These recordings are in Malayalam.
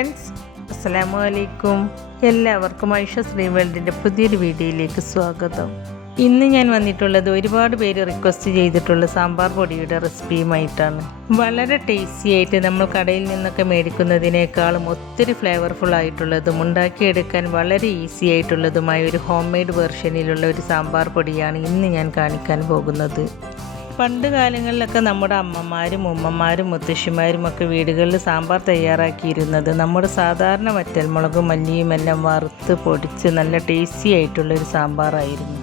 ഫ്രണ്ട്സ്, അസ്സലാമു അലൈക്കും. എല്ലാവർക്കും ഐഷസ്ഡ്രീംവേൾഡിൻ്റെ പുതിയൊരു വീഡിയോയിലേക്ക് സ്വാഗതം. ഇന്ന് ഞാൻ വന്നിട്ടുള്ളത് ഒരുപാട് പേര് റിക്വസ്റ്റ് ചെയ്തിട്ടുള്ള സാമ്പാർ പൊടിയുടെ റെസിപ്പിയുമായിട്ടാണ്. വളരെ ടേസ്റ്റി ആയിട്ട് നമ്മൾ കടയിൽ നിന്നൊക്കെ മേടിക്കുന്നതിനേക്കാളും ഒത്തിരി ഫ്ലേവർഫുൾ ആയിട്ടുള്ളതും ഉണ്ടാക്കിയെടുക്കാൻ വളരെ ഈസി ആയിട്ടുള്ളതുമായ ഒരു ഹോം മെയ്ഡ് വെർഷനിലുള്ള ഒരു സാമ്പാർ പൊടിയാണ് ഇന്ന് ഞാൻ കാണിക്കാൻ പോകുന്നത്. പണ്ട് കാലങ്ങളിലൊക്കെ നമ്മുടെ അമ്മമാരും ഉമ്മമാരും മുത്തശ്ശിമാരും ഒക്കെ വീടുകളിൽ സാമ്പാർ തയ്യാറാക്കിയിരുന്നത് നമ്മുടെ സാധാരണ വറ്റൽമുളകും മല്ലിയും എല്ലാം വറുത്ത് പൊടിച്ച് നല്ല ടേസ്റ്റി ആയിട്ടുള്ളൊരു സാമ്പാറായിരുന്നു.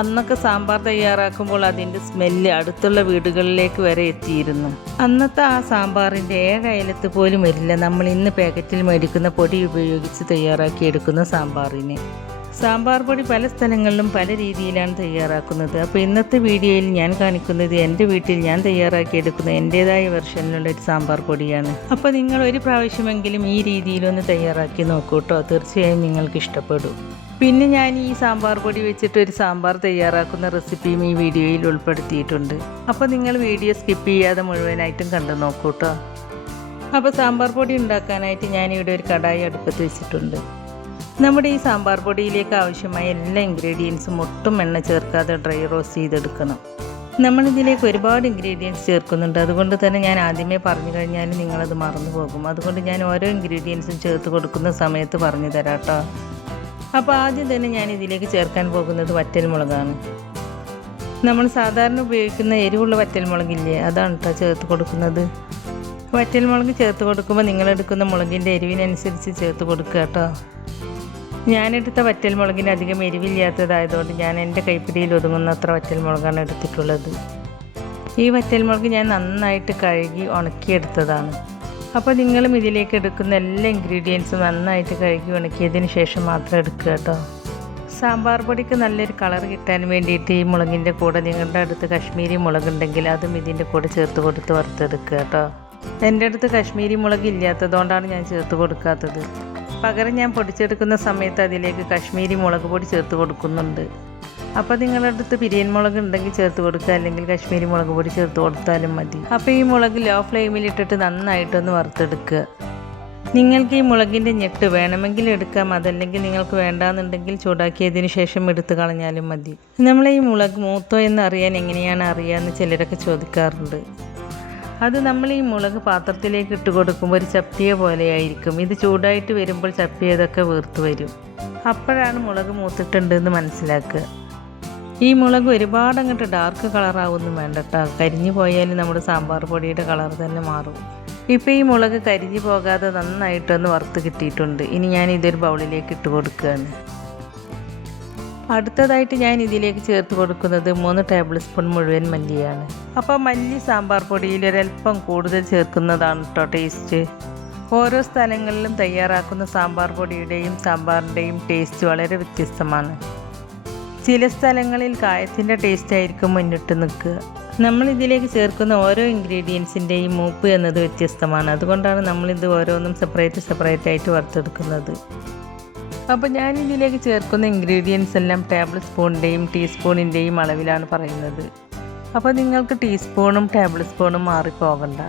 അന്നൊക്കെ സാമ്പാർ തയ്യാറാക്കുമ്പോൾ അതിൻ്റെ സ്മെല്ല് അടുത്തുള്ള വീടുകളിലേക്ക് വരെ എത്തിയിരുന്നു. അന്നത്തെ ആ സാമ്പാറിൻ്റെ 7 അയലത്ത് പോലും വരില്ല നമ്മൾ ഇന്ന് പാക്കറ്റിൽ മേടിക്കുന്ന പൊടി ഉപയോഗിച്ച് തയ്യാറാക്കിയെടുക്കുന്ന സാമ്പാറിന്. സാമ്പാർ പൊടി പല സ്ഥലങ്ങളിലും പല രീതിയിലാണ് തയ്യാറാക്കുന്നത്. അപ്പോൾ ഇന്നത്തെ വീഡിയോയിൽ ഞാൻ കാണിക്കുന്നത് എൻ്റെ വീട്ടിൽ ഞാൻ തയ്യാറാക്കിയെടുക്കുന്ന എൻ്റേതായ വെർഷനിലുള്ള ഒരു സാമ്പാർ പൊടിയാണ്. അപ്പോൾ നിങ്ങൾ ഒരു പ്രാവശ്യമെങ്കിലും ഈ രീതിയിലൊന്ന് തയ്യാറാക്കി നോക്കൂ കേട്ടോ, തീർച്ചയായും നിങ്ങൾക്ക് ഇഷ്ടപ്പെടും. പിന്നെ ഞാൻ ഈ സാമ്പാർ പൊടി വെച്ചിട്ട് ഒരു സാമ്പാർ തയ്യാറാക്കുന്ന റെസിപ്പിയും ഈ വീഡിയോയിൽ ഉൾപ്പെടുത്തിയിട്ടുണ്ട്. അപ്പോൾ നിങ്ങൾ വീഡിയോ സ്കിപ്പ് ചെയ്യാതെ മുഴുവനായിട്ടും കണ്ടു നോക്കൂ കേട്ടോ. അപ്പോൾ സാമ്പാർ പൊടി ഉണ്ടാക്കാനായിട്ട് ഞാനിവിടെ ഒരു കടായി അടുപ്പത്ത് വെച്ചിട്ടുണ്ട്. നമ്മുടെ ഈ സാമ്പാർ പൊടിയിലേക്ക് ആവശ്യമായ എല്ലാ ഇൻഗ്രീഡിയൻസും ഒട്ടും എണ്ണ ചേർക്കാതെ ഡ്രൈ റോസ്റ്റ് ചെയ്തെടുക്കണം. നമ്മളിതിലേക്ക് ഒരുപാട് ഇൻഗ്രീഡിയൻസ് ചേർക്കുന്നുണ്ട്. അതുകൊണ്ട് തന്നെ ഞാൻ ആദ്യമേ പറഞ്ഞു കഴിഞ്ഞാൽ നിങ്ങളത് മറന്നു പോകും. അതുകൊണ്ട് ഞാൻ ഓരോ ഇൻഗ്രീഡിയൻസും ചേർത്ത് കൊടുക്കുന്ന സമയത്ത് പറഞ്ഞു തരാം കേട്ടോ. അപ്പോൾ ആദ്യം തന്നെ ഞാൻ ഇതിലേക്ക് ചേർക്കാൻ പോകുന്നത് വറ്റൽമുളകാണ്. നമ്മൾ സാധാരണ ഉപയോഗിക്കുന്ന എരിവുള്ള വറ്റൽമുളകില്ലേ, അതാണ് കേട്ടോ ചേർത്ത് കൊടുക്കുന്നത്. വറ്റൽമുളക് ചേർത്ത് കൊടുക്കുമ്പോൾ നിങ്ങളെടുക്കുന്ന മുളകിൻ്റെ എരിവിനനുസരിച്ച് ചേർത്ത് കൊടുക്കുക കേട്ടോ. ഞാനെടുത്ത വറ്റൽമുളകിന് അധികം എരിവില്ലാത്തതായതുകൊണ്ട് ഞാൻ എൻ്റെ കൈപ്പിടിയിൽ ഒതുങ്ങുന്നത്ര വറ്റൽമുളകാണ് എടുത്തിട്ടുള്ളത്. ഈ വറ്റൽമുളക് ഞാൻ നന്നായിട്ട് കഴുകി ഉണക്കിയെടുത്തതാണ്. അപ്പോൾ നിങ്ങളും ഇതിലേക്ക് എടുക്കുന്ന എല്ലാ ഇൻഗ്രീഡിയൻസും നന്നായിട്ട് കഴുകി ഉണക്കിയതിന് ശേഷം മാത്രം എടുക്കുക കേട്ടോ. സാമ്പാർ പൊടിക്ക് നല്ലൊരു കളർ കിട്ടാൻ വേണ്ടിയിട്ട് ഈ മുളകിൻ്റെ കൂടെ നിങ്ങളുടെ അടുത്ത് കശ്മീരി മുളകുണ്ടെങ്കിൽ അതും ഇതിൻ്റെ കൂടെ ചേർത്ത് കൊടുത്ത് വറുത്തെടുക്കുക കേട്ടോ. എൻ്റെ അടുത്ത് കശ്മീരി മുളക് ഇല്ലാത്തതുകൊണ്ടാണ് ഞാൻ ചേർത്ത് കൊടുക്കാത്തത്. പകരം ഞാൻ പൊടിച്ചെടുക്കുന്ന സമയത്ത് അതിലേക്ക് കശ്മീരി മുളക് പൊടി ചേർത്ത് കൊടുക്കുന്നുണ്ട്. അപ്പോൾ നിങ്ങളുടെ അടുത്ത് പിരിയൻ മുളക് ഉണ്ടെങ്കിൽ ചേർത്ത് കൊടുക്കുക, അല്ലെങ്കിൽ കശ്മീരി മുളക് പൊടി ചേർത്ത് കൊടുത്താലും മതി. അപ്പോൾ ഈ മുളക് ലോ ഫ്ലെയിമിലിട്ടിട്ട് നന്നായിട്ടൊന്ന് വറുത്തെടുക്കുക. നിങ്ങൾക്ക് ഈ മുളകിൻ്റെ ഞെട്ട് വേണമെങ്കിൽ എടുക്കാം, അതല്ലെങ്കിൽ നിങ്ങൾക്ക് വേണ്ടാന്നുണ്ടെങ്കിൽ ചൂടാക്കിയതിന് ശേഷം എടുത്ത് കളഞ്ഞാലും മതി. നമ്മൾ ഈ മുളക് മൂത്തോ എന്ന് അറിയാൻ എങ്ങനെയാണ് അറിയാമെന്ന് ചിലരൊക്കെ ചോദിക്കാറുണ്ട്. അത് നമ്മൾ ഈ മുളക് പാത്രത്തിലേക്ക് ഇട്ട് കൊടുക്കുമ്പോൾ ഒരു ചപ്പിയ പോലെയായിരിക്കും. ഇത് ചൂടായിട്ട് വരുമ്പോൾ ചപ്പിയതൊക്കെ വീർത്ത് വരും. അപ്പോഴാണ് മുളക് മൂത്തിട്ടുണ്ടെന്ന് മനസ്സിലാക്കുക. ഈ മുളക് ഒരുപാട് അങ്ങോട്ട് ഡാർക്ക് കളറാവൊന്നും വേണ്ട കേട്ടോ. കരിഞ്ഞു പോയാൽ നമ്മുടെ സാമ്പാർ പൊടിയുടെ കളർ തന്നെ മാറും. ഇപ്പോൾ ഈ മുളക് കരിഞ്ഞു പോകാതെ നന്നായിട്ടൊന്ന് വറുത്ത് കിട്ടിയിട്ടുണ്ട്. ഇനി ഞാൻ ഇതൊരു ബൗളിലേക്ക് ഇട്ട് കൊടുക്കുകയാണ്. അടുത്തതായിട്ട് ഞാൻ ഇതിലേക്ക് ചേർത്ത് കൊടുക്കുന്നത് 3 ടേബിൾ സ്പൂൺ മുഴുവൻ മല്ലിയാണ്. അപ്പോൾ മല്ലി സാമ്പാർ പൊടിയിൽ ഒരല്പം കൂടുതൽ ചേർക്കുന്നതാണ് കേട്ടോ ടേസ്റ്റ്. ഓരോ സ്ഥലങ്ങളിലും തയ്യാറാക്കുന്ന സാമ്പാർ പൊടിയുടെയും സാമ്പാറിൻ്റെയും ടേസ്റ്റ് വളരെ വ്യത്യസ്തമാണ്. ചില സ്ഥലങ്ങളിൽ കായത്തിൻ്റെ ടേസ്റ്റ് ആയിരിക്കും മുന്നിട്ട് നിൽക്കുക. നമ്മൾ ഇതിലേക്ക് ചേർക്കുന്ന ഓരോ ഇൻഗ്രീഡിയൻസിൻ്റെയും മൂപ്പ് എന്നത് വ്യത്യസ്തമാണ്. അതുകൊണ്ടാണ് നമ്മളിത് ഓരോന്നും സെപ്പറേറ്റ് ആയിട്ട് വറുത്തെടുക്കുന്നത്. അപ്പോൾ ഞാൻ ഇതിലേക്ക് ചേർക്കുന്ന ഇൻഗ്രീഡിയൻസ് എല്ലാം ടേബിൾ സ്പൂണിൻ്റെയും ടീസ്പൂണിൻ്റെയും അളവിലാണ് പറയുന്നത്. അപ്പോൾ നിങ്ങൾക്ക് ടീസ്പൂണും ടേബിൾ സ്പൂണും മാറിപ്പോകണ്ട.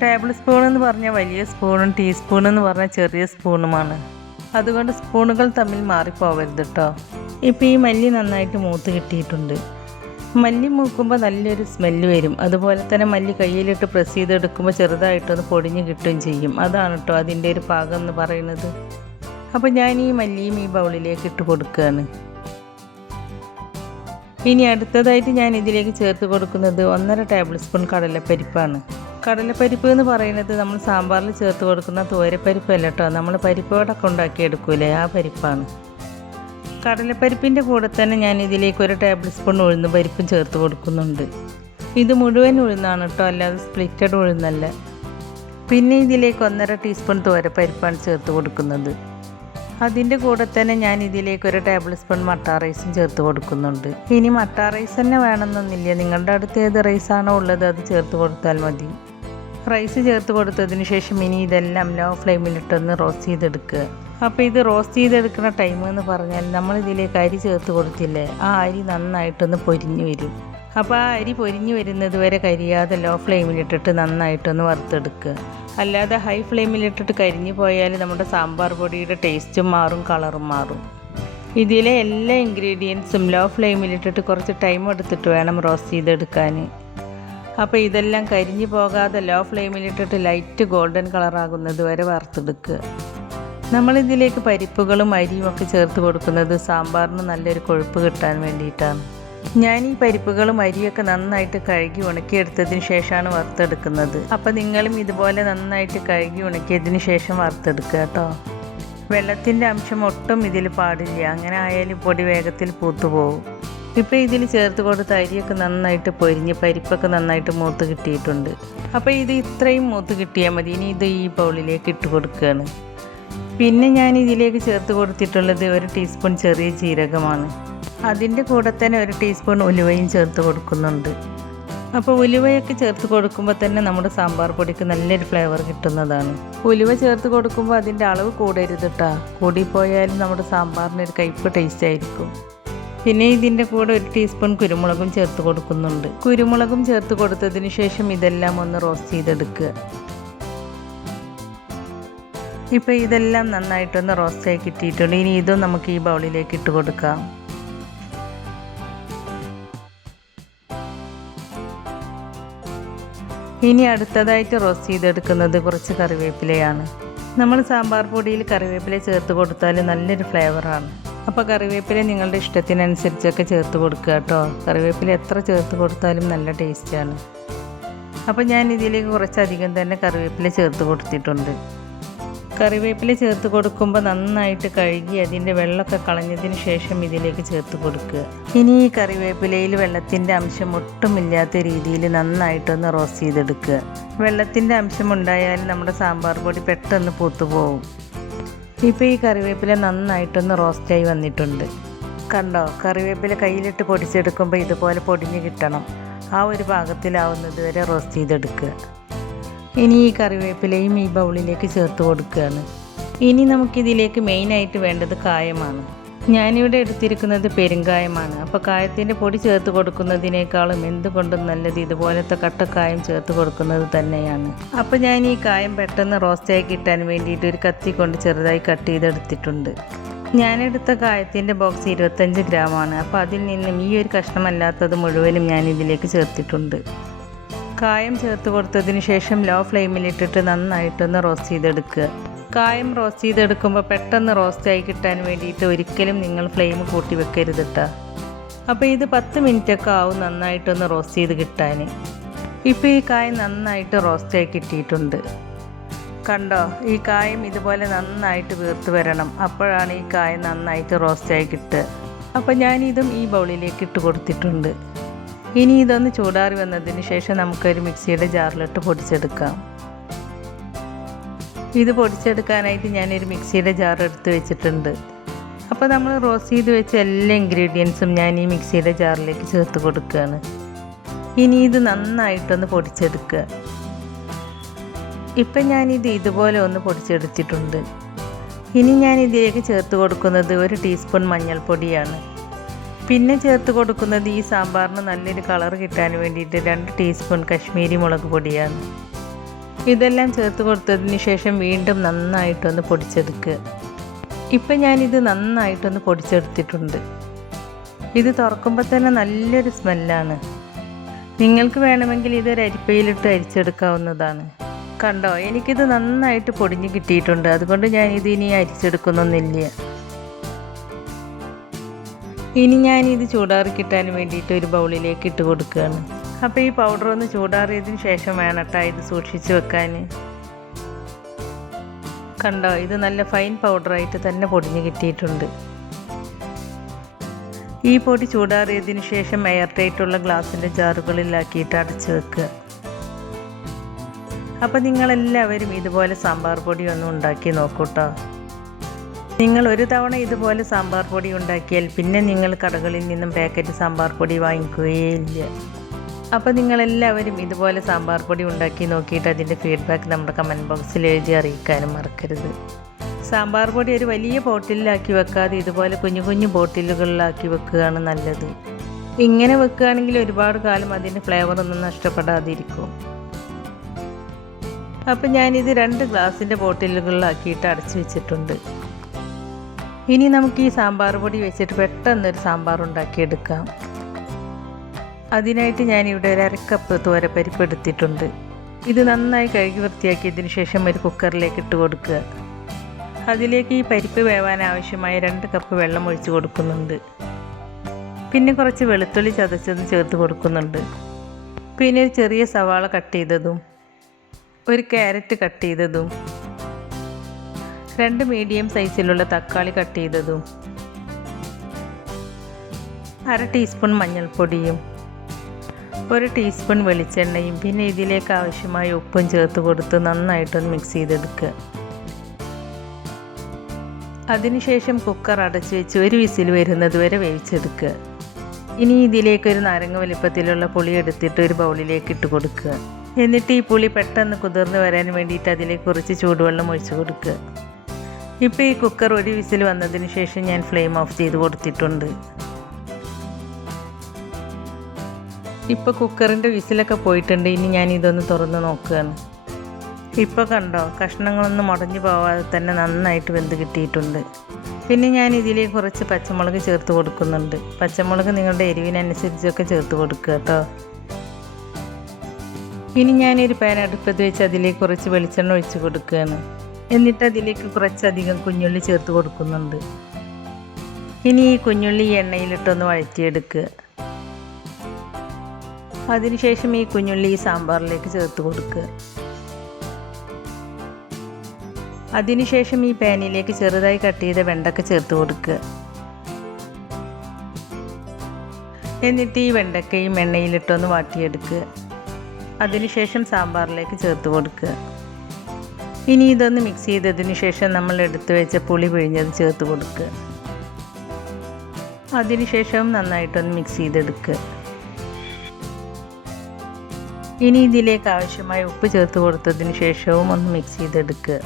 ടേബിൾ സ്പൂൺ എന്ന് പറഞ്ഞാൽ വലിയ സ്പൂണും ടീസ്പൂൺ എന്ന് പറഞ്ഞാൽ ചെറിയ സ്പൂണുമാണ്. അതുകൊണ്ട് സ്പൂണുകൾ തമ്മിൽ മാറിപ്പോവരുത് കേട്ടോ. ഇപ്പോൾ ഈ മല്ലി നന്നായിട്ട് മൂത്ത് കിട്ടിയിട്ടുണ്ട്. മല്ലി മൂക്കുമ്പോൾ നല്ലൊരു സ്മെല്ല് വരും. അതുപോലെ തന്നെ മല്ലി കയ്യിലിട്ട് പ്രസ് ചെയ്തെടുക്കുമ്പോൾ ചെറുതായിട്ടൊന്ന് പൊടിഞ്ഞ് കിട്ടുകയും ചെയ്യും. അതാണ് കേട്ടോ അതിൻ്റെ ഒരു പാകം എന്ന് പറയുന്നത്. അപ്പോൾ ഞാൻ ഈ മല്ലിയും ഈ ബൗളിലേക്ക് ഇട്ട് കൊടുക്കുകയാണ്. ഇനി അടുത്തതായിട്ട് ഞാൻ ഇതിലേക്ക് ചേർത്ത് കൊടുക്കുന്നത് 1.5 ടേബിൾ സ്പൂൺ കടലപ്പരിപ്പാണ്. കടലപ്പരിപ്പ് എന്ന് പറയുന്നത് നമ്മൾ സാമ്പാറിൽ ചേർത്ത് കൊടുക്കുന്ന തോരപ്പരിപ്പല്ല കേട്ടോ, നമ്മൾ പരിപ്പോടൊക്കെ ഉണ്ടാക്കിയെടുക്കൂലേ, ആ പരിപ്പാണ്. കടലപ്പരിപ്പിൻ്റെ കൂടെ തന്നെ ഞാൻ ഇതിലേക്ക് 1 ടേബിൾ സ്പൂൺ ഉഴുന്ന് പരിപ്പും ചേർത്ത് കൊടുക്കുന്നുണ്ട്. ഇത് മുഴുവൻ ഉഴുന്നാണ് കേട്ടോ, അല്ലാതെ സ്പ്ലിറ്റഡ് ഉഴുന്നല്ല. പിന്നെ ഇതിലേക്ക് 1.5 ടീസ്പൂൺ തോരപ്പരിപ്പാണ് ചേർത്ത് കൊടുക്കുന്നത്. അതിൻ്റെ കൂടെ തന്നെ ഞാൻ ഇതിലേക്ക് 1 ടേബിൾ സ്പൂൺ മട്ട റൈസും ചേർത്ത് കൊടുക്കുന്നുണ്ട്. ഇനി മട്ട റൈസ് തന്നെ വേണമെന്നൊന്നുമില്ല, നിങ്ങളുടെ അടുത്ത് ഏത് റൈസാണോ ഉള്ളത് അത് ചേർത്ത് കൊടുത്താൽ മതി. റൈസ് ചേർത്ത് കൊടുത്തതിന് ശേഷം ഇനി ഇതെല്ലാം ലോ ഫ്ലെയിമിലിട്ടൊന്ന് റോസ്റ്റ് ചെയ്തെടുക്കുക. അപ്പോൾ ഇത് റോസ്റ്റ് ചെയ്തെടുക്കുന്ന ടൈം എന്ന് പറഞ്ഞാൽ നമ്മൾ ഇതിലേക്ക് അരി ചേർത്ത് കൊടുത്തില്ലേ, ആ അരി നന്നായിട്ടൊന്ന് പൊരിഞ്ഞ് വരും. അപ്പോൾ ആ അരി പൊരിഞ്ഞ് വരുന്നത് വരെ കരിയാതെ ലോ ഫ്ലെയിമിലിട്ടിട്ട് നന്നായിട്ടൊന്ന് വറുത്തെടുക്കുക. അല്ലാതെ ഹൈ ഫ്ലെയിമിലിട്ടിട്ട് കരിഞ്ഞു പോയാൽ നമ്മുടെ സാമ്പാർ പൊടിയുടെ ടേസ്റ്റും മാറും, കളറും മാറും. ഇതിലെ എല്ലാ ഇൻഗ്രീഡിയൻസും ലോ ഫ്ലെയിമിലിട്ടിട്ട് കുറച്ച് ടൈം എടുത്തിട്ട് വേണം റോസ്റ്റ് ചെയ്തെടുക്കാൻ. അപ്പോൾ ഇതെല്ലാം കരിഞ്ഞു പോകാതെ ലോ ഫ്ലെയിമിലിട്ടിട്ട് ലൈറ്റ് ഗോൾഡൻ കളറാകുന്നത് വരെ വറുത്തെടുക്കുക. നമ്മളിതിലേക്ക് പരിപ്പുകളും അരിയും ഒക്കെ ചേർത്ത് കൊടുക്കുന്നത് സാമ്പാറിന് നല്ലൊരു കൊഴുപ്പ് കിട്ടാൻ വേണ്ടിയിട്ടാണ്. ഞാൻ ഈ പരിപ്പുകളും അരിയൊക്കെ നന്നായിട്ട് കഴുകി ഉണക്കിയെടുത്തതിന് ശേഷമാണ് വറുത്തെടുക്കുന്നത്. അപ്പോൾ നിങ്ങളും ഇതുപോലെ നന്നായിട്ട് കഴുകി ഉണക്കിയതിന് ശേഷം വറുത്തെടുക്കുക കേട്ടോ. വെള്ളത്തിൻ്റെ അംശം ഒട്ടും ഇതിൽ പാടില്ല, അങ്ങനെ ആയാലും പൊടി വേഗത്തിൽ പൂത്തുപോകും. ഇപ്പോൾ ഇതിൽ ചേർത്ത് കൊടുത്ത അരിയൊക്കെ നന്നായിട്ട് പൊരിഞ്ഞ് പരിപ്പൊക്കെ നന്നായിട്ട് മൂത്ത് കിട്ടിയിട്ടുണ്ട്. അപ്പോൾ ഇത് ഇത്രയും മൂത്ത് കിട്ടിയാൽ മതി. ഇനി ഇത് ഈ ബൗളിലേക്ക് ഇട്ട് കൊടുക്കുകയാണ്. പിന്നെ ഞാൻ ഇതിലേക്ക് ചേർത്ത് കൊടുത്തിട്ടുള്ളത് 1 ടീസ്പൂൺ ചെറിയ ജീരകമാണ്. അതിൻ്റെ കൂടെ തന്നെ 1 ടീസ്പൂൺ ഉലുവയും ചേർത്ത് കൊടുക്കുന്നുണ്ട്. അപ്പോൾ ഉലുവയൊക്കെ ചേർത്ത് കൊടുക്കുമ്പോൾ തന്നെ നമ്മുടെ സാമ്പാർ പൊടിക്ക് നല്ലൊരു ഫ്ലേവർ കിട്ടുന്നതാണ്. ഉലുവ ചേർത്ത് കൊടുക്കുമ്പോൾ അതിൻ്റെ അളവ് കൂടരുത് കേട്ടോ. കൂടിപ്പോയാലും നമ്മുടെ സാമ്പാറിനൊരു കയ്പ്പ് ടേസ്റ്റ് ആയിരിക്കും. പിന്നെ ഇതിൻ്റെ കൂടെ 1 ടീസ്പൂൺ കുരുമുളകും ചേർത്ത് കൊടുക്കുന്നുണ്ട്. കുരുമുളകും ചേർത്ത് കൊടുത്തതിന് ശേഷം ഇതെല്ലാം ഒന്ന് റോസ്റ്റ് ചെയ്തെടുക്കുക. ഇപ്പോൾ ഇതെല്ലാം നന്നായിട്ടൊന്ന് റോസ്റ്റായി കിട്ടിയിട്ടുണ്ട്. ഇനി ഇതും നമുക്ക് ഈ ബൗളിലേക്ക് ഇട്ട് കൊടുക്കാം. ഇനി അടുത്തതായിട്ട് റോസ്റ്റ് ചെയ്തെടുക്കുന്നത് കുറച്ച് കറിവേപ്പിലയാണ്. നമ്മൾ സാമ്പാർ പൊടിയിൽ കറിവേപ്പില ചേർത്ത് കൊടുത്താൽ നല്ലൊരു ഫ്ലേവറാണ്. അപ്പോൾ കറിവേപ്പില നിങ്ങളുടെ ഇഷ്ടത്തിനനുസരിച്ചൊക്കെ ചേർത്ത് കൊടുക്കുക കേട്ടോ. കറിവേപ്പില എത്ര ചേർത്ത് കൊടുത്താലും നല്ല ടേസ്റ്റാണ്. അപ്പോൾ ഞാൻ ഇതിലേക്ക് കുറച്ചധികം തന്നെ കറിവേപ്പില ചേർത്ത് കൊടുത്തിട്ടുണ്ട്. കറിവേപ്പില ചേർത്ത് കൊടുക്കുമ്പോൾ നന്നായിട്ട് കഴുകി അതിൻ്റെ വെള്ളമൊക്കെ കളഞ്ഞതിന് ശേഷം ഇതിലേക്ക് ചേർത്ത് കൊടുക്കുക. ഇനി ഈ കറിവേപ്പിലയിൽ വെള്ളത്തിൻ്റെ അംശം ഒട്ടുമില്ലാത്ത രീതിയിൽ നന്നായിട്ടൊന്ന് റോസ്റ്റ് ചെയ്തെടുക്കുക. വെള്ളത്തിൻ്റെ അംശം ഉണ്ടായാൽ നമ്മുടെ സാമ്പാർ പൊടി പെട്ടെന്ന് പൂത്തുപോകും. ഇപ്പോൾ ഈ കറിവേപ്പില നന്നായിട്ടൊന്ന് റോസ്റ്റായി വന്നിട്ടുണ്ട്. കണ്ടോ, കറിവേപ്പില കയ്യിലിട്ട് പൊടിച്ചെടുക്കുമ്പോൾ ഇതുപോലെ പൊടിഞ്ഞ് കിട്ടണം. ആ ഒരു പാകത്തിലാവുന്നത് വരെ റോസ്റ്റ് ചെയ്തെടുക്കുക. ഇനി ഈ കറിവേപ്പിലയും ഈ ബൗളിലേക്ക് ചേർത്ത് കൊടുക്കുകയാണ്. ഇനി നമുക്കിതിലേക്ക് മെയിനായിട്ട് വേണ്ടത് കായമാണ്. ഞാനിവിടെ എടുത്തിരിക്കുന്നത് പെരുങ്കായമാണ്. അപ്പോൾ കായത്തിൻ്റെ പൊടി ചേർത്ത് കൊടുക്കുന്നതിനേക്കാളും എന്തുകൊണ്ടും നല്ലത് ഇതുപോലത്തെ കട്ടക്കായം ചേർത്ത് കൊടുക്കുന്നത് തന്നെയാണ്. അപ്പോൾ ഞാൻ ഈ കായം പെട്ടെന്ന് റോസ്റ്റായി കിട്ടാൻ വേണ്ടിയിട്ട് ഒരു കത്തി കൊണ്ട് ചെറുതായി കട്ട് ചെയ്തെടുത്തിട്ടുണ്ട്. ഞാനെടുത്ത കായത്തിൻ്റെ ബോക്സ് 25 ഗ്രാമാണ്. അപ്പോൾ അതിൽ നിന്നും ഈ ഒരു കഷ്ണമല്ലാത്തത് മുഴുവനും ഞാൻ ഇതിലേക്ക് ചേർത്തിട്ടുണ്ട്. കായം ചേർത്ത് കൊടുത്തതിന് ശേഷം ലോ ഫ്ലെയിമിലിട്ടിട്ട് നന്നായിട്ടൊന്ന് റോസ്റ്റ് ചെയ്തെടുക്കുക. കായം റോസ്റ്റ് ചെയ്തെടുക്കുമ്പോൾ പെട്ടെന്ന് റോസ്റ്റായി കിട്ടാൻ വേണ്ടിയിട്ട് ഒരിക്കലും നിങ്ങൾ ഫ്ലെയിം കൂട്ടി വെക്കരുത് കേട്ടോ. അപ്പോൾ ഇത് 10 മിനിറ്റൊക്കെ ആവും നന്നായിട്ടൊന്ന് റോസ്റ്റ് ചെയ്ത് കിട്ടാൻ. ഇപ്പോൾ ഈ കായം നന്നായിട്ട് റോസ്റ്റായി കിട്ടിയിട്ടുണ്ട്. കണ്ടോ, ഈ കായം ഇതുപോലെ നന്നായിട്ട് വീർത്ത് വരണം. അപ്പോഴാണ് ഈ കായം നന്നായിട്ട് റോസ്റ്റായി കിട്ടുക. അപ്പോൾ ഞാനിതും ഈ ബൗളിലേക്ക് ഇട്ട് കൊടുത്തിട്ടുണ്ട്. ഇനി ഇതൊന്ന് ചൂടാറി വന്നതിന് ശേഷം നമുക്കൊരു മിക്സിയുടെ ജാറിലിട്ട് പൊടിച്ചെടുക്കാം. ഇത് പൊടിച്ചെടുക്കാനായിട്ട് ഞാനൊരു മിക്സിയുടെ ജാർ എടുത്ത് വെച്ചിട്ടുണ്ട്. അപ്പോൾ നമ്മൾ റോസ്റ്റ് ചെയ്ത് വെച്ച എല്ലാ ഇൻഗ്രീഡിയൻസും ഞാൻ ഈ മിക്സിയുടെ ജാറിലേക്ക് ചേർത്ത് കൊടുക്കുകയാണ്. ഇനി ഇത് നന്നായിട്ടൊന്ന് പൊടിച്ചെടുക്കുക. ഇപ്പം ഞാനിത് ഇതുപോലെ ഒന്ന് പൊടിച്ചെടുത്തിട്ടുണ്ട്. ഇനി ഞാൻ ഇതിലേക്ക് ചേർത്ത് കൊടുക്കുന്നത് 1 ടീസ്പൂൺ മഞ്ഞൾപ്പൊടിയാണ്. പിന്നെ ചേർത്ത് കൊടുക്കുന്നത് ഈ സാമ്പാറിന് നല്ലൊരു കളർ കിട്ടാൻ വേണ്ടിയിട്ട് 2 ടീസ്പൂൺ കശ്മീരി മുളക് പൊടിയാണ്. ഇതെല്ലാം ചേർത്ത് കൊടുത്തതിന് ശേഷം വീണ്ടും നന്നായിട്ടൊന്ന് പൊടിച്ചെടുക്കുക. ഇപ്പം ഞാനിത് നന്നായിട്ടൊന്ന് പൊടിച്ചെടുത്തിട്ടുണ്ട്. ഇത് തുറക്കുമ്പോൾ തന്നെ നല്ലൊരു സ്മെല്ലാണ്. നിങ്ങൾക്ക് വേണമെങ്കിൽ ഇതൊരു അരിപ്പയിലിട്ട് അരിച്ചെടുക്കാവുന്നതാണ്. കണ്ടോ, എനിക്കിത് നന്നായിട്ട് പൊടിഞ്ഞ് കിട്ടിയിട്ടുണ്ട്. അതുകൊണ്ട് ഞാനിത് ഇനി അരിച്ചെടുക്കുന്നൊന്നുമില്ല. ഇനി ഞാനിത് ചൂടാറി കിട്ടാൻ വേണ്ടിയിട്ട് ഒരു ബൗളിലേക്ക് ഇട്ട് കൊടുക്കുകയാണ്. അപ്പോൾ ഈ പൗഡർ ഒന്ന് ചൂടാറിയതിന് ശേഷം വേണം കേട്ടോ ഇത് സൂക്ഷിച്ച് വെക്കാൻ. കണ്ടോ, ഇത് നല്ല ഫൈൻ പൗഡറായിട്ട് തന്നെ പൊടിഞ്ഞ് കിട്ടിയിട്ടുണ്ട്. ഈ പൊടി ചൂടാറിയതിന് ശേഷം എയർ ടൈറ്റുള്ള ഗ്ലാസിൻ്റെ ജാറുകളിലാക്കിയിട്ട് അടച്ചു വെക്കുക. അപ്പോൾ നിങ്ങളെല്ലാവരും ഇതുപോലെ സാമ്പാർ പൊടി ഒന്ന് ഉണ്ടാക്കി നോക്കൂട്ടോ. നിങ്ങൾ ഒരു തവണ ഇതുപോലെ സാമ്പാർ പൊടി ഉണ്ടാക്കിയാൽ പിന്നെ നിങ്ങൾ കടകളിൽ നിന്നും പാക്കറ്റ് സാമ്പാർ പൊടി വാങ്ങിക്കുകയില്ല. അപ്പോൾ നിങ്ങളെല്ലാവരും ഇതുപോലെ സാമ്പാർ പൊടി ഉണ്ടാക്കി നോക്കിയിട്ട് അതിൻ്റെ ഫീഡ്ബാക്ക് നമ്മുടെ കമൻറ്റ് ബോക്സിൽ എഴുതി അറിയിക്കാനും മറക്കരുത്. സാമ്പാർ പൊടി ഒരു വലിയ ബോട്ടിലാക്കി വെക്കാതെ ഇതുപോലെ കുഞ്ഞു കുഞ്ഞു ബോട്ടിലുകളിലാക്കി വെക്കുകയാണ് നല്ലത്. ഇങ്ങനെ വെക്കുകയാണെങ്കിൽ ഒരുപാട് കാലം അതിൻ്റെ ഫ്ലേവറൊന്നും നഷ്ടപ്പെടാതിരിക്കും. അപ്പം ഞാനിത് 2 ഗ്ലാസിൻ്റെ ബോട്ടിലുകളിലാക്കിയിട്ട് അടച്ചു വെച്ചിട്ടുണ്ട്. ഇനി നമുക്ക് ഈ സാമ്പാർ പൊടി വെച്ചിട്ട് പെട്ടെന്നൊരു സാമ്പാർ ഉണ്ടാക്കിയെടുക്കാം. അതിനായിട്ട് ഞാനിവിടെ ഒരു 1/2 കപ്പ് തോരപ്പരിപ്പ് എടുത്തിട്ടുണ്ട്. ഇത് നന്നായി കഴുകി വൃത്തിയാക്കിയതിന് ശേഷം ഒരു കുക്കറിലേക്ക് ഇട്ട് കൊടുക്കുക. അതിലേക്ക് ഈ പരിപ്പ് വേവാൻ ആവശ്യമായ 2 കപ്പ് വെള്ളം ഒഴിച്ച് കൊടുക്കുന്നുണ്ട്. പിന്നെ കുറച്ച് വെളുത്തുള്ളി ചതച്ചതും ചേർത്ത് കൊടുക്കുന്നുണ്ട്. പിന്നെ ഒരു ചെറിയ സവാള കട്ട് ചെയ്തതും, ഒരു ക്യാരറ്റ് കട്ട് ചെയ്തതും, 2 മീഡിയം സൈസിലുള്ള തക്കാളി കട്ട് ചെയ്തതും, 1/2 ടീസ്പൂൺ മഞ്ഞൾപ്പൊടിയും, 1 ടീസ്പൂൺ വെളിച്ചെണ്ണയും, പിന്നെ ഇതിലേക്ക് ആവശ്യമായ ഉപ്പും ചേർത്ത് കൊടുത്ത് നന്നായിട്ടൊന്ന് മിക്സ് ചെയ്തെടുക്കുക. അതിനുശേഷം കുക്കർ അടച്ച് വെച്ച് 1 വിസിൽ വരുന്നത് വരെ വേവിച്ചെടുക്കുക. ഇനി ഇതിലേക്ക് ഒരു നാരങ്ങ വലിപ്പത്തിലുള്ള പുളി എടുത്തിട്ട് ഒരു ബൗളിലേക്ക് ഇട്ട് കൊടുക്കുക. എന്നിട്ട് ഈ പുളി പെട്ടെന്ന് കുതിർന്ന് വരാൻ വേണ്ടിയിട്ട് അതിലേക്ക് കുറച്ച് ചൂടുവെള്ളം ഒഴിച്ച് കൊടുക്കുക. ഇപ്പോൾ ഈ കുക്കർ 1 വിസിൽ വന്നതിന് ശേഷം ഞാൻ ഫ്ലെയിം ഓഫ് ചെയ്ത് കൊടുത്തിട്ടുണ്ട്. ഇപ്പോൾ കുക്കറിൻ്റെ വിസിലൊക്കെ പോയിട്ടുണ്ട്. ഇനി ഞാൻ ഇതൊന്ന് തുറന്ന് നോക്കുകയാണ്. ഇപ്പോൾ കണ്ടോ, കഷ്ണങ്ങളൊന്നും മുടഞ്ഞു പോവാതെ തന്നെ നന്നായിട്ട് വെന്ത് കിട്ടിയിട്ടുണ്ട്. പിന്നെ ഞാൻ ഇതിലേക്ക് കുറച്ച് പച്ചമുളക് ചേർത്ത് കൊടുക്കുന്നുണ്ട്. പച്ചമുളക് നിങ്ങളുടെ എരിവിനനുസരിച്ചൊക്കെ ചേർത്ത് കൊടുക്കുക കേട്ടോ. ഇനി ഞാനൊരു പാൻ അടുപ്പത്ത് വെച്ച് അതിലേക്ക് കുറച്ച് വെളിച്ചെണ്ണ ഒഴിച്ച് കൊടുക്കുകയാണ്. എന്നിട്ട് അതിലേക്ക് കുറച്ചധികം കുഞ്ഞുള്ളി ചേർത്ത് കൊടുക്കുന്നുണ്ട്. ഇനി ഈ കുഞ്ഞുള്ളി എണ്ണയിലിട്ടൊന്ന് വഴറ്റിയെടുക്കുക. അതിനുശേഷം ഈ കുഞ്ഞുള്ളി ഈ സാമ്പാറിലേക്ക് ചേർത്ത് കൊടുക്കുക. അതിനുശേഷം ഈ പാനിലേക്ക് ചെറുതായി കട്ട് ചെയ്ത വെണ്ടക്ക ചേർത്ത് കൊടുക്കുക. എന്നിട്ട് ഈ വെണ്ടക്കയും എണ്ണയിലിട്ടൊന്ന് വാട്ടിയെടുക്കുക. അതിനുശേഷം സാമ്പാറിലേക്ക് ചേർത്ത് കൊടുക്കുക. ഇനി ഇതൊന്ന് മിക്സ് ചെയ്തതിന് ശേഷം നമ്മൾ എടുത്തു വെച്ച പുളി പിഴിഞ്ഞത് ചേർത്ത് കൊടുക്കുക. അതിനുശേഷം നന്നായിട്ടൊന്ന് മിക്സ് ചെയ്തെടുക്കുക. ഇനി ഇതിലേക്ക് ആവശ്യമായ ഉപ്പ് ചേർത്ത് കൊടുത്തതിന് ശേഷവും ഒന്ന് മിക്സ് ചെയ്തെടുക്കുക.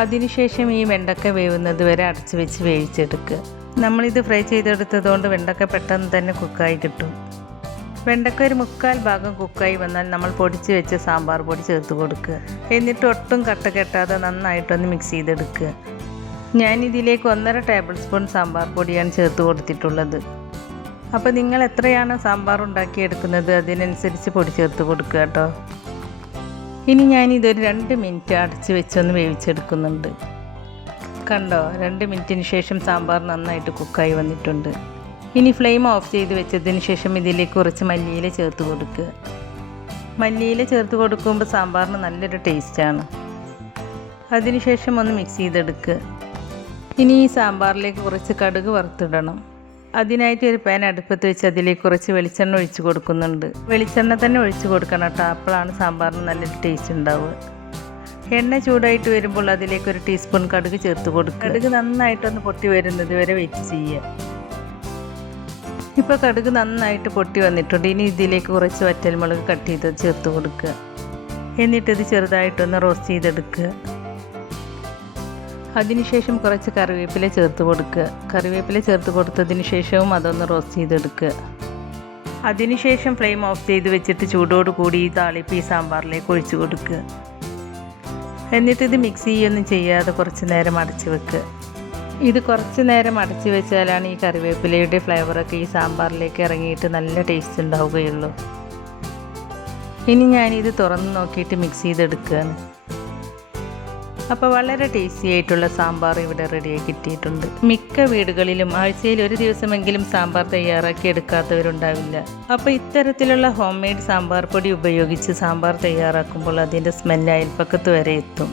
അതിനുശേഷം ഈ വെണ്ടക്ക വേവുന്നത് വരെ അടച്ച് വെച്ച് വേവിച്ചെടുക്കുക. നമ്മളിത് ഫ്രൈ ചെയ്തെടുത്തതുകൊണ്ട് വെണ്ടക്ക പെട്ടെന്ന് തന്നെ കുക്കായി കിട്ടും. വെണ്ടക്ക ഒരു 1/4 ഭാഗം കുക്കായി വന്നാൽ നമ്മൾ പൊടിച്ച് വെച്ച സാമ്പാർ പൊടി ചേർത്ത് കൊടുക്കുക. എന്നിട്ട് ഒട്ടും കട്ട കെട്ടാതെ നന്നായിട്ടൊന്ന് മിക്സ് ചെയ്തെടുക്കുക. ഞാനിതിലേക്ക് 1.5 ടേബിൾ സ്പൂൺ സാമ്പാർ പൊടിയാണ് ചേർത്ത് കൊടുത്തിട്ടുള്ളത്. അപ്പോൾ നിങ്ങൾ എത്രയാണ് സാമ്പാർ ഉണ്ടാക്കിയെടുക്കുന്നത് അതിനനുസരിച്ച് പൊടി ചേർത്ത് കൊടുക്കുക കേട്ടോ. ഇനി ഞാനിതൊരു 2 മിനിറ്റ് അടച്ച് വെച്ചൊന്ന് വേവിച്ചെടുക്കുന്നുണ്ട്. കണ്ടോ, 2 മിനിറ്റിന് ശേഷം സാമ്പാർ നന്നായിട്ട് കുക്കായി വന്നിട്ടുണ്ട്. ഇനി ഫ്ലെയിം ഓഫ് ചെയ്ത് വെച്ചതിന് ശേഷം ഇതിലേക്ക് കുറച്ച് മല്ലിയില ചേർത്ത് കൊടുക്കുക. മല്ലിയില ചേർത്ത് കൊടുക്കുമ്പോൾ സാമ്പാറിന് നല്ലൊരു ടേസ്റ്റാണ്. അതിനുശേഷം ഒന്ന് മിക്സ് ചെയ്തെടുക്കുക. ഇനി ഈ സാമ്പാറിലേക്ക് കുറച്ച് കടുക് വറുത്തിടണം. അതിനായിട്ട് ഒരു പാൻ അടുപ്പത്ത് വെച്ച് അതിലേക്ക് കുറച്ച് വെളിച്ചെണ്ണ ഒഴിച്ച് കൊടുക്കുന്നുണ്ട്. വെളിച്ചെണ്ണ തന്നെ ഒഴിച്ച് കൊടുക്കണം കേട്ടോ, അപ്പോഴാണ് സാമ്പാറിന് നല്ലൊരു ടേസ്റ്റ് ഉണ്ടാവുക. എണ്ണ ചൂടായിട്ട് വരുമ്പോൾ അതിലേക്ക് 1 ടീസ്പൂൺ കടുക് ചേർത്ത് കൊടുക്കുക. കടുക് നന്നായിട്ടൊന്ന് പൊട്ടി വരുന്നത് വരെ വെയിറ്റ് ചെയ്യുക. ഇപ്പോൾ കടുക് നന്നായിട്ട് പൊട്ടി വന്നിട്ടുണ്ട്. ഇനി ഇതിലേക്ക് കുറച്ച് വറ്റൽമുളക് കട്ട് ചെയ്ത് ചേർത്ത് കൊടുക്കുക. എന്നിട്ടിത് ചെറുതായിട്ടൊന്ന് റോസ്റ്റ് ചെയ്തെടുക്കുക. അതിനുശേഷം കുറച്ച് കറിവേപ്പില ചേർത്ത് കൊടുക്കുക. കറിവേപ്പില ചേർത്ത് കൊടുത്തതിന് ശേഷവും അതൊന്ന് റോസ്റ്റ് ചെയ്തെടുക്കുക. അതിനുശേഷം ഫ്ലെയിം ഓഫ് ചെയ്ത് വെച്ചിട്ട് ചൂടോട് കൂടി ഈ താളിപ്പ് ഈ സാമ്പാറിലേക്ക് ഒഴിച്ച് കൊടുക്കുക. എന്നിട്ടിത് മിക്സ് ചെയ്യൊന്നും ചെയ്യാതെ കുറച്ച് നേരം അടച്ച് വെക്കുക. ഇത് കുറച്ച് നേരം അടച്ച് വെച്ചാലാണ് ഈ കറിവേപ്പിലയുടെ ഫ്ലേവറൊക്കെ ഈ സാമ്പാറിലേക്ക് ഇറങ്ങിയിട്ട് നല്ല ടേസ്റ്റ് ഉണ്ടാവുകയുള്ളൂ. ഇനി ഞാനിത് തുറന്ന് നോക്കിയിട്ട് മിക്സ് ചെയ്തെടുക്കുകയാണ്. അപ്പോൾ വളരെ ടേസ്റ്റി ആയിട്ടുള്ള സാമ്പാർ ഇവിടെ റെഡിയായി കിട്ടിയിട്ടുണ്ട്. മിക്ക വീടുകളിലും ആഴ്ചയിൽ 1 ദിവസമെങ്കിലും സാമ്പാർ തയ്യാറാക്കി എടുക്കാത്തവരുണ്ടാവില്ല. അപ്പോൾ ഇത്തരത്തിലുള്ള ഹോം മെയ്ഡ് സാമ്പാർ പൊടി ഉപയോഗിച്ച് സാമ്പാർ തയ്യാറാക്കുമ്പോൾ അതിൻ്റെ സ്മെല്ല് അയൽപ്പക്കത്ത് വരെ എത്തും.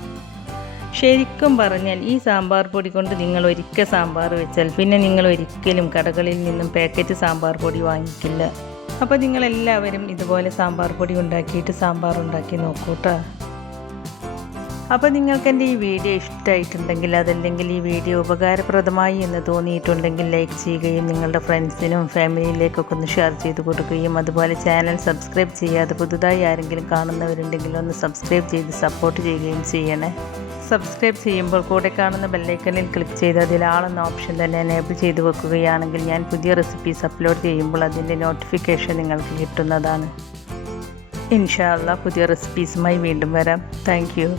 ശരിക്കും പറഞ്ഞാൽ ഈ സാമ്പാർ പൊടി കൊണ്ട് നിങ്ങൾ ഒരിക്കൽ സാമ്പാർ വെച്ചാൽ പിന്നെ നിങ്ങൾ ഒരിക്കലും കടകളിൽ നിന്നും പാക്കറ്റ് സാമ്പാർ പൊടി വാങ്ങിക്കില്ല. അപ്പോൾ നിങ്ങളെല്ലാവരും ഇതുപോലെ സാമ്പാർ പൊടി ഉണ്ടാക്കിയിട്ട് സാമ്പാർ ഉണ്ടാക്കി നോക്കൂട്ടോ. അപ്പോൾ നിങ്ങൾക്ക് എൻ്റെ ഈ വീഡിയോ ഇഷ്ടമായിട്ടുണ്ടെങ്കിൽ അതല്ലെങ്കിൽ ഈ വീഡിയോ ഉപകാരപ്രദമായി എന്ന് തോന്നിയിട്ടുണ്ടെങ്കിൽ ലൈക്ക് ചെയ്യുകയും നിങ്ങളുടെ ഫ്രണ്ട്സിനും ഫാമിലിയിലേക്കൊക്കെ ഒന്ന് ഷെയർ ചെയ്ത് കൊടുക്കുകയും അതുപോലെ ചാനൽ സബ്സ്ക്രൈബ് ചെയ്യാതെ പുതുതായി ആരെങ്കിലും കാണുന്നവരുണ്ടെങ്കിൽ ഒന്ന് സബ്സ്ക്രൈബ് ചെയ്ത് സപ്പോർട്ട് ചെയ്യുകയും ചെയ്യണേ. സബ്സ്ക്രൈബ് ചെയ്യുമ്പോൾ കൂടെ കാണുന്ന ബെല്ലൈക്കണിൽ ക്ലിക്ക് ചെയ്ത് അതിൽ ആളെന്ന ഓപ്ഷൻ തന്നെ എനേബിൾ ചെയ്ത് വെക്കുകയാണെങ്കിൽ ഞാൻ പുതിയ റെസിപ്പീസ് അപ്ലോഡ് ചെയ്യുമ്പോൾ അതിൻ്റെ നോട്ടിഫിക്കേഷൻ നിങ്ങൾക്ക് കിട്ടുന്നതാണ്. ഇൻഷാ അല്ലാഹ് പുതിയ റെസിപ്പീസുമായി വീണ്ടും വരാം. Thank you.